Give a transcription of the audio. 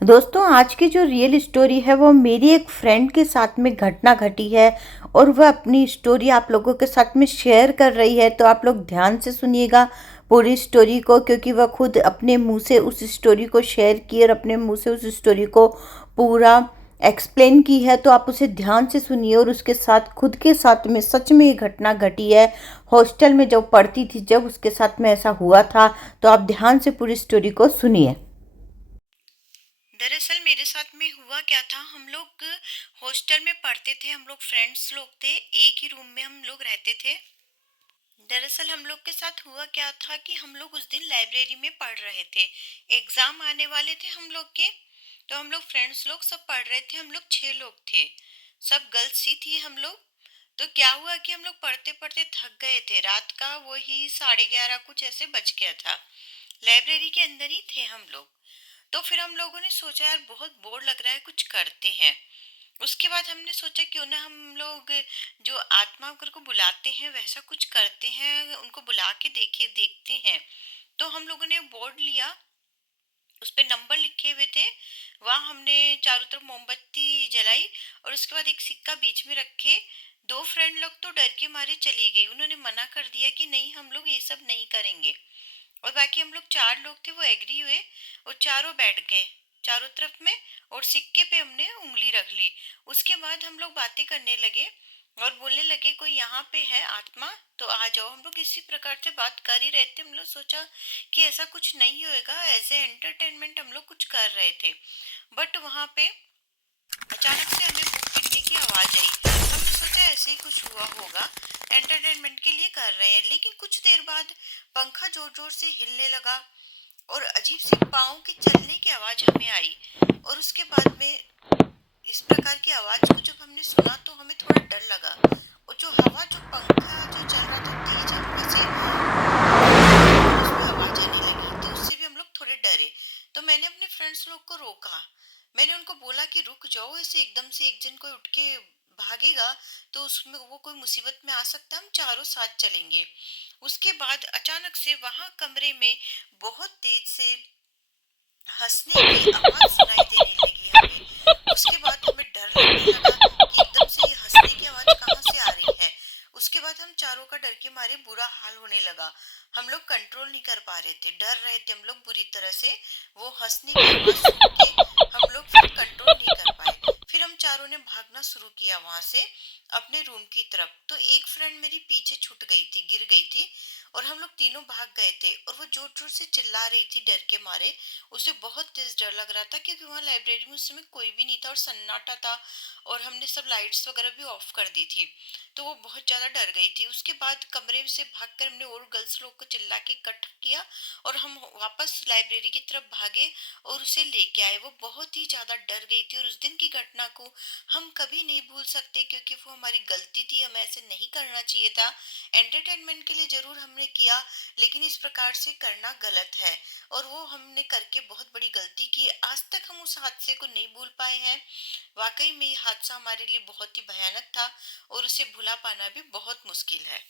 दोस्तों, आज की जो रियल स्टोरी है वो मेरी एक फ्रेंड के साथ में घटना घटी है। और वह अपनी स्टोरी आप लोगों के साथ में शेयर कर रही है, तो आप लोग ध्यान से सुनिएगा पूरी स्टोरी को, क्योंकि वह खुद अपने मुंह से उस स्टोरी को शेयर की और अपने मुंह से उस स्टोरी को पूरा एक्सप्लेन की है। तो आप उसे ध्यान से सुनिए और उसके साथ खुद के साथ में सच में ये घटना घटी है। हॉस्टल में जब पढ़ती थी, जब उसके साथ में ऐसा हुआ था। तो आप ध्यान से पूरी स्टोरी को सुनिए। दरअसल मेरे साथ में हुआ क्या था। हम लोग हॉस्टल में पढ़ते थे, हम लोग फ्रेंड्स लोग थे, एक ही रूम में हम लोग रहते थे। दरअसल हम लोग के साथ हुआ क्या था कि हम लोग उस दिन लाइब्रेरी में पढ़ रहे थे। एग्जाम आने वाले थे हम लोग के। तो हम लोग फ्रेंड्स लोग सब पढ़ रहे थे, हम लोग 6 लोग थे। सब गर्ल्स ही थी हम लोग। तो क्या हुआ कि हम लोग पढ़ते पढ़ते थक गए थे, रात का वही 11:30 कुछ ऐसे बज गया था। लाइब्रेरी के अंदर ही थे हम लोग। तो फिर हम लोगों ने सोचा यार बहुत बोर लग रहा है, कुछ करते हैं। उसके बाद हमने सोचा क्यों ना हम लोग जो आत्मा को बुलाते हैं वैसा कुछ करते हैं, उनको बुला के देखते हैं। तो हम लोगों ने बोर्ड लिया, उस पे नंबर लिखे हुए थे। वहाँ हमने चारों तरफ मोमबत्ती जलाई और उसके बाद एक सिक्का बीच में रखे। दो फ्रेंड लोग तो डर के मारे चली गई, उन्होंने मना कर दिया कि नहीं हम लोग ये सब नहीं करेंगे। और बाकी हम लोग 4 लोग थे, वो एग्री हुए और चारों बैठ गए चारों तरफ में। और सिक्के पे हमने उंगली रख ली। उसके बाद हम लोग बातें करने लगे और बोलने लगे कोई यहाँ पे है आत्मा तो आ जाओ। हम लोग इसी प्रकार से बात कर ही रहे थे। हम लोग सोचा कि ऐसा कुछ नहीं होएगा, एज ए एंटरटेनमेंट हम लोग कुछ कर रहे थे। बट वहाँ पे अचानक से हमें बुक गिरने की आवाज आई। हमने सोचा ऐसे ही कुछ हुआ होगा, एंटरटेनमेंट के लिए कर रहे हैं। लेकिन कुछ देर बाद पंखा जोर जोर से हिलने लगा और अजीब सी पाँव के चलने की आवाज हमें आई। और उसके बाद में इस प्रकार की आवाज को जब हमने सुना तो हमें थोड़ा डर लगा। और जो हवा, जो पंखा जो चल रहा था तेज हवा से, उसमें आवाज आने लगी, तो उससे भी हम लोग थोड़े डरे। तो मैंने अपने फ्रेंड्स लोग को रोका। मैंने उनको बोला कि रुक जाओ, ऐसे एकदम से एक जन कोई उठ के भागेगा तो उसमें वो कोई मुसीबत में आ सकता है, हम चारों साथ चलेंगे। उसके बाद अचानक से वहां कमरे में बहुत तेज से हंसने की आवाज सुनाई देने लगी हमें। उसके बाद हमें डर लगने लगा कि एकदम से ये हंसने की आवाज कहाँ से आ रही है। उसके बाद हम चारों का डर के मारे बुरा हाल होने लगा। हम लोग कंट्रोल नहीं कर पा रहे थे, डर रहे थे हम लोग बुरी तरह से। वो हंसने की आवाज सुन के हम लोग फिर कंट्रोल नहीं कर पाए। फिर हम चारों ने भागना शुरू किया वहां से अपने रूम की तरफ। तो एक फ्रेंड मेरी पीछे छूट गई थी, गिर गई थी। और हम लोग तीनों भाग गए थे और वो जोर जोर से चिल्ला रही थी डर के मारे। उसे बहुत तेज डर लग रहा था क्योंकि वहाँ लाइब्रेरी में उस समय कोई भी नहीं था और सन्नाटा था। और हमने सब लाइट्स वगैरह भी ऑफ कर दी थी। तो वो बहुत ज्यादा डर गई थी। उसके बाद कमरे से भागकर हमने और गर्ल्स लोग को चिल्ला के इकट्ठा किया और हम वापस लाइब्रेरी की तरफ भागे और उसे लेके आए। वो बहुत ही ज्यादा डर गई थी और उस दिन की घटना को हम कभी नहीं भूल सकते, क्योंकि वो हमारी गलती थी, हमें ऐसे नहीं करना चाहिए था। एंटरटेनमेंट के लिए जरूर हमने किया, लेकिन इस प्रकार से करना गलत है। और वो हमने करके बहुत बड़ी गलती की, आज तक हम उस हादसे को नहीं भूल पाए हैं। वाकई में ये हादसा हमारे लिए बहुत ही भयानक था और उसे भुला पाना भी बहुत मुश्किल है।